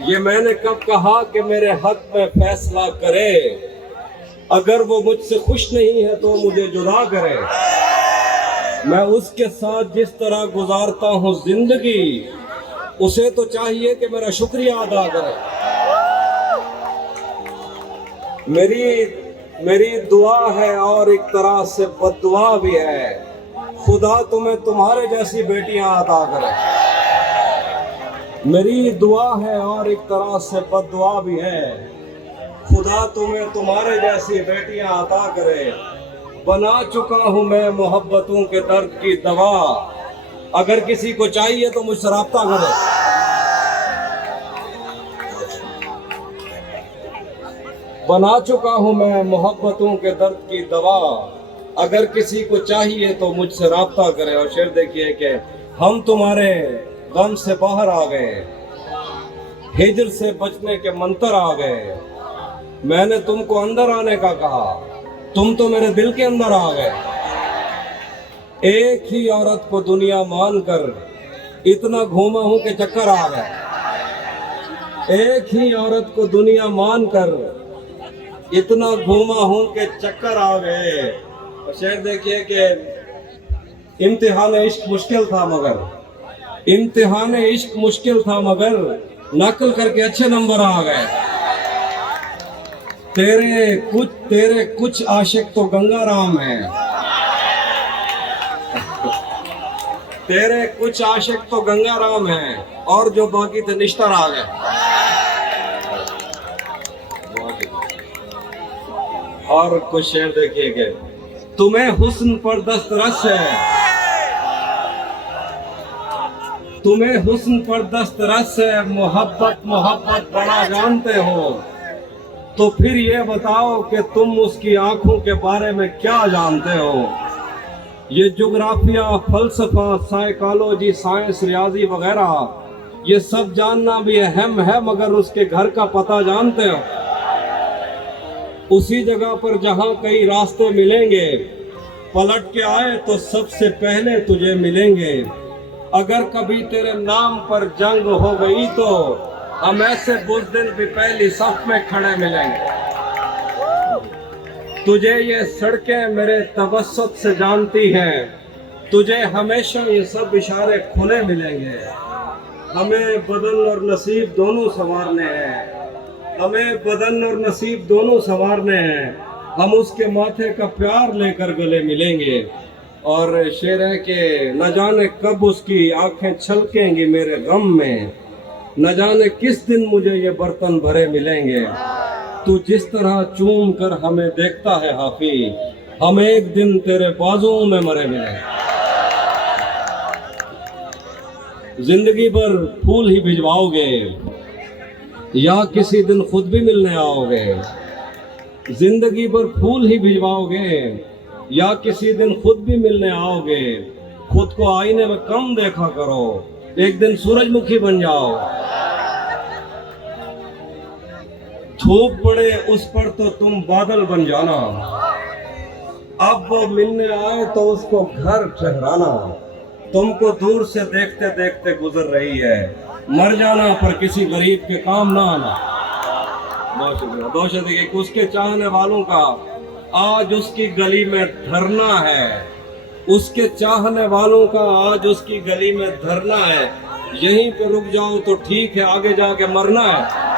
ये मैंने कब कहा कि मेरे हक में फैसला करे, अगर वो मुझसे खुश नहीं है तो मुझे जुदा करे। मैं उसके साथ जिस तरह गुजारता हूँ जिंदगी, उसे तो चाहिए कि मेरा शुक्रिया अदा करे। मेरी दुआ है और एक तरह से बद्दुआ भी है, खुदा तुम्हें तुम्हारे जैसी बेटियां अता करे। मेरी दुआ है और एक तरह से बद्दुआ भी है, खुदा तुम्हें तुम्हारे जैसी बेटियां अता करे। बना चुका हूं मैं मोहब्बतों के दर्द की दवा, अगर किसी को चाहिए तो मुझसे राब्ता करे। बना चुका हूं मैं मोहब्बतों के दर्द की दवा, अगर किसी को चाहिए तो मुझसे राब्ता करे। और शेर देखिए कि हम तुम्हारे गम से बाहर आ गए, हिजर से बचने के मंतर आ गए। मैंने तुमको अंदर आने का कहा, तुम तो मेरे दिल के अंदर आ गए। एक ही औरत को दुनिया मानकर इतना घूमा हूं कि चक्कर आ गए। एक ही औरत को दुनिया मानकर इतना घूमा हूं कि चक्कर आ गए। और शेर देखिए कि इम्तिहान इश्क मुश्किल था मगर, इम्तिहान इश्क मुश्किल था मगर नकल करके अच्छे नंबर आ गए। तेरे कुछ आशिक तो गंगा राम है, तेरे कुछ आशिक तो गंगा राम है, और जो बाकी थे निश्तर आ गए। और कुछ शेर देखिएगा, तुम्हें हुस्न पर दस्तरस है, तुम्हें हुस्न पर दस्तरस है, मोहब्बत मोहब्बत बड़ा जानते हो, तो फिर ये बताओ कि तुम उसकी आंखों के बारे में क्या जानते हो। ये जुग्राफिया, फलसफा, साइकोलॉजी, साइंस, रियाजी वगैरह ये सब जानना भी अहम है, मगर उसके घर का पता जानते हो। उसी जगह पर जहां कई रास्ते मिलेंगे, पलट के आए तो सबसे पहले तुझे मिलेंगे। अगर कभी तेरे नाम पर जंग हो गई तो हम ऐसे बुज़दिल भी पहली सफ में खड़े मिलेंगे। तुझे ये सड़कें मेरे तवस्सुत से जानती हैं, तुझे हमेशा ये सब इशारे खुले मिलेंगे। हमें बदन और नसीब दोनों संवारने हैं, हमें बदन और नसीब दोनों संवारने हैं। हम उसके माथे का प्यार लेकर गले मिलेंगे। और शेर है कि न जाने कब उसकी आंखें छलकेंगी मेरे गम में, न जाने किस दिन मुझे ये बर्तन भरे मिलेंगे। तू जिस तरह चूम कर हमें देखता है हाफी, हम एक दिन तेरे बाजुओं में मरे मिलेंगे। जिंदगी भर फूल ही भिजवाओगे या किसी दिन खुद भी मिलने आओगे। जिंदगी भर फूल ही भिजवाओगे या किसी दिन खुद भी मिलने आओगे। खुद को आईने में कम देखा करो, एक दिन सूरजमुखी बन जाओ। धूप पड़े उस पर तो तुम बादल बन जाना, अब वो मिलने आए तो उसको घर ठहराना। तुमको दूर से देखते देखते गुजर रही है, मर जाना पर किसी गरीब के काम ना आना। दोष देखिए, उसके चाहने वालों का आज उसकी गली में धरना है, उसके चाहने वालों का आज उसकी गली में धरना है। यहीं पे रुक जाओ तो ठीक है, आगे जाके मरना है।